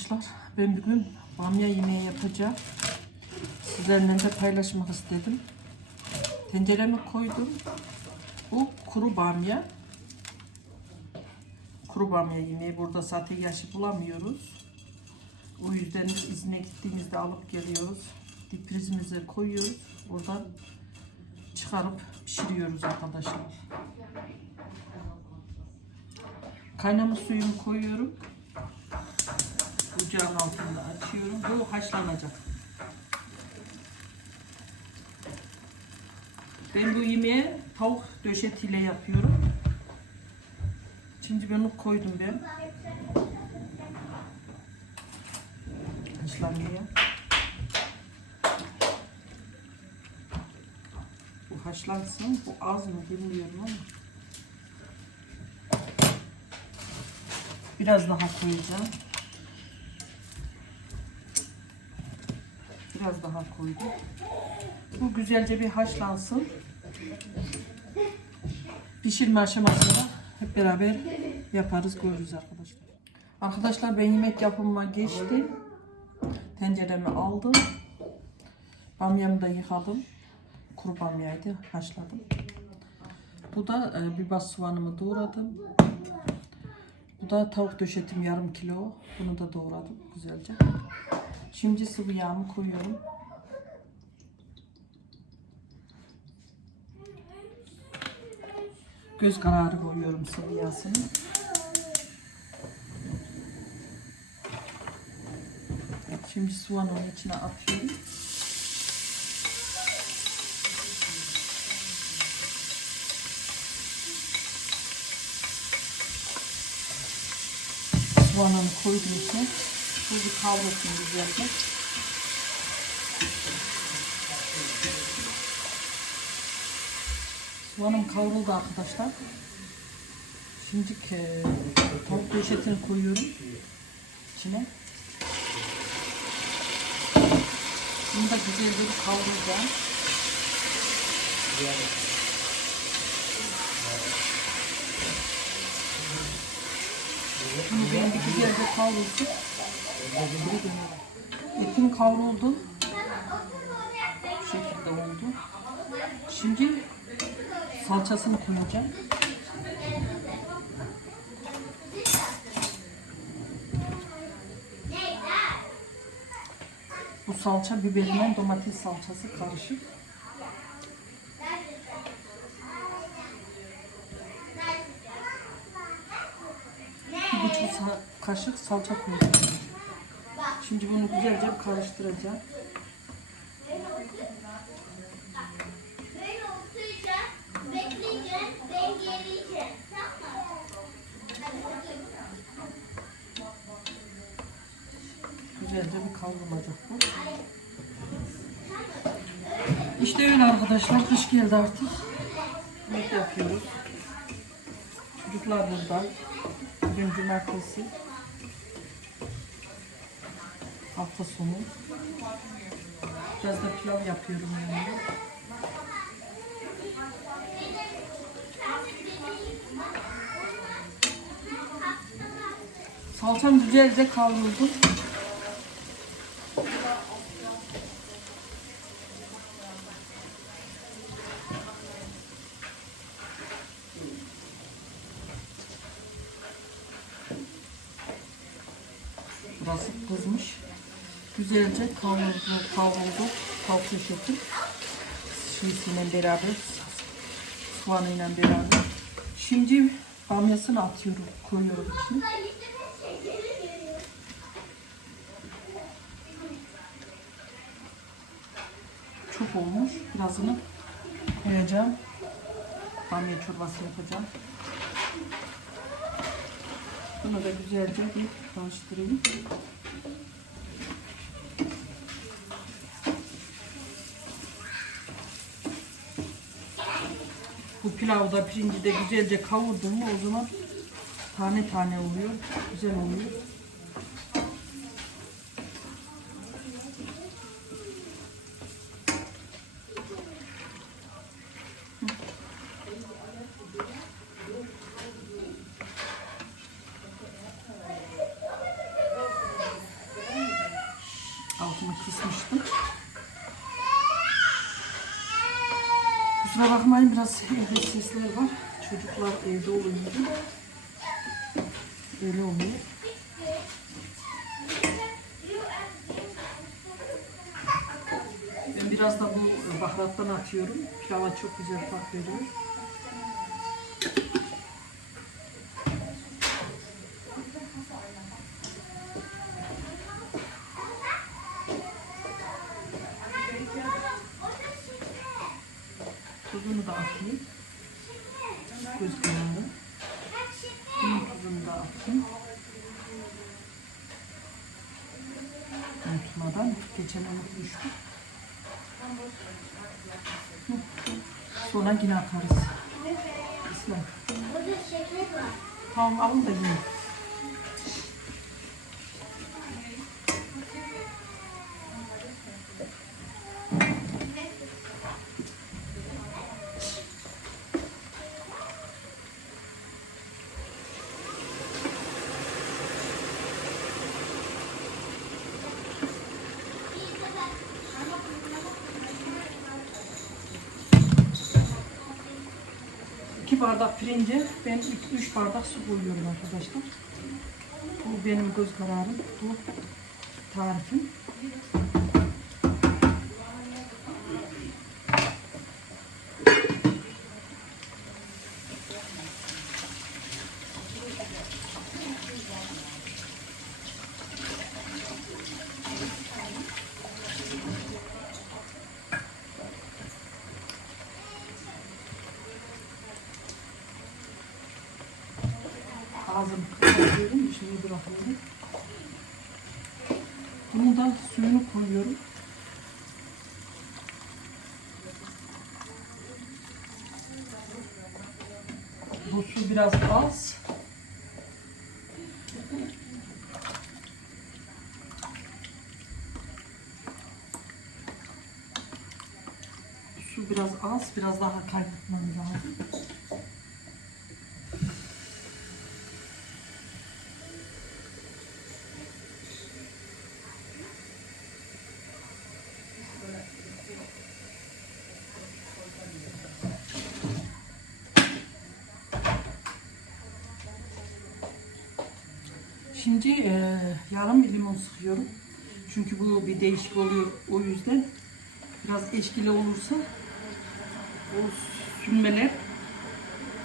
Arkadaşlar. Ben bugün bamya yemeği yapacağım. Sizlerle de paylaşmak istedim. Tencereme koydum. Bu kuru bamya. Kuru bamya yemeği. Burada zaten yaşı bulamıyoruz. O yüzden de izne gittiğimizde alıp geliyoruz. Diprizimize koyuyoruz. Buradan çıkarıp pişiriyoruz arkadaşlar. Kaynamış suyumu koyuyorum. Ocağın altında açıyorum. Bu haşlanacak. Ben bu yemeği tavuk döşetiyle yapıyorum. Şimdi bunu koydum ben. Haşlanmaya. Bu haşlansın. Bu az mı bilmiyorum ama. Biraz daha koyacağım. Biraz daha koydum. Bu güzelce bir haşlansın. Pişirme aşamasında hep beraber yaparız, görürüz arkadaşlar. Arkadaşlar ben yemek yapımıma geçtim. Tenceremi aldım. Bamyamı da yıkadım. Kuru bamyaydı, haşladım. Bu da e, bir soğanımı doğradım. Bu da tavuk döşetim yarım kilo. Bunu da doğradım güzelce. Şimdi sıvı yağımı koyuyorum. Göz kararı koyuyorum sıvı yağsını. Şimdi soğanı onun içine atıyorum. Soğanını koydum içine. Bir kavrulsun güzelce. Soğanım kavruldu arkadaşlar. Şimdi e, tavuk döşetini koyuyorum içine. Bunu da güzelce bir kavuracağım. Bunu benim bir güzelce kavrulsun. Etim kavruldu. Bu şekilde oldu. Şimdi salçasını koyacağım. Bu salça biberinden domates salçası karışık. Bir buçuk kaşık salça koyacağım. Şimdi bunu güzelce karıştıracağım. Güzelce bir kavrulacak bu. İşte öyle arkadaşlar. Kış geldi artık. Yemek yapıyoruz. Çocuklar burada. Bugün cumartesi. Hafta sonu. Biraz da pilav yapıyorum yani. Salçam güzelce kavruldu. Güzelce kavruldu, kavruldu. Eşeti. Şeysiyle beraber, soğanıyla beraber. Şimdi bamyasını atıyorum, koyuyorum içine. Çok olmuş. Birazını koyacağım. Bamya çorbası yapacağım. Bunu da güzelce bir karıştırayım. Bu pilavı da pirinci de güzelce kavurdum mu o zaman tane tane oluyor. Güzel oluyor. Kusura bakmayın biraz evde sesler var. Çocuklar evde olunca öyle oluyor. Ben biraz da bu baharattan atıyorum. Pilava çok güzel tat veriyor. Tuzunu da atayım. Göz kararı. Bunun tuzunu da atayım. Unutmadan. Geçen unutmuştum. Hı. Sonra yine atarız. İslam. Tamam alın da yiyin. Bardak pirince ben üç, üç bardak su koyuyorum arkadaşlar. Bu benim göz kararım. Bu tarifim. Ağzını kapatıyorum. Bırakıyorum. Bunu da suyunu koyuyorum. Bu su biraz az. Su biraz az, biraz daha kaynatmam lazım. Şimdi e, yarım bir limon sıkıyorum. Çünkü bu bir değişik oluyor o yüzden. Biraz eşkili olursa o sünmeler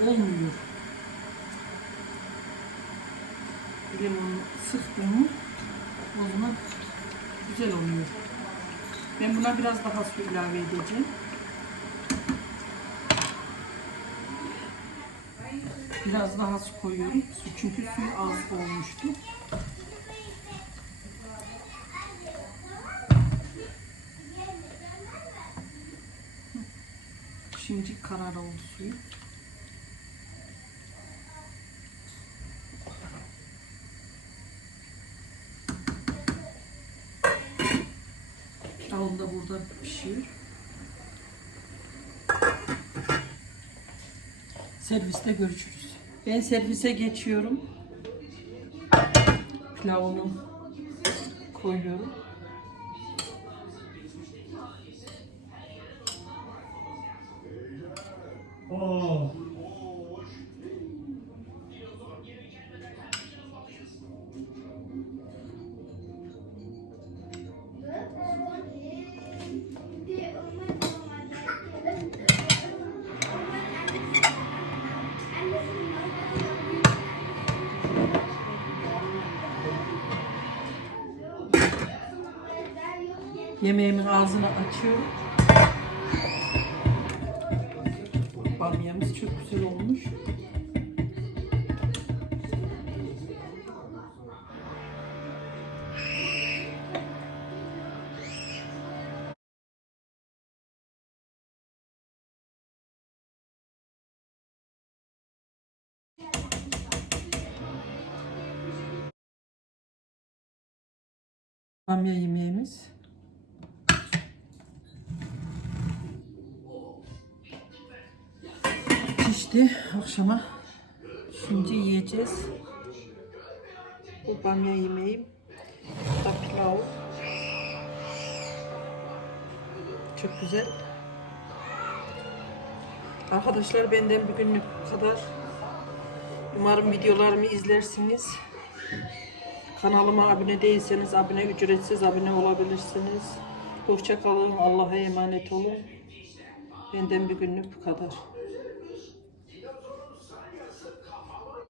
olmuyor. Limonu sıktım mı o zaman güzel oluyor. Ben buna biraz daha su ilave edeceğim. Biraz daha su koyuyorum. Su çünkü suyu az olmuştu. Şimdi karar oldu suyu. Pilavım da burada pişiyor. Serviste görüşürüz. Ben servise geçiyorum. Pilavımı koyuyorum. Yemeğimin ağzını açıyorum. Bamyamız çok güzel olmuş. Bamya yemeğimiz. Pişti akşama. Şimdi yiyeceğiz. Bu bamya yemeğim. Da. Çok güzel. Arkadaşlar benden bugünlük bu kadar. Umarım videolarımı izlersiniz. Kanalıma abone değilseniz abone ücretsiz abone olabilirsiniz. Hoşça kalın. Allah'a emanet olun. Benden bugünlük bu kadar.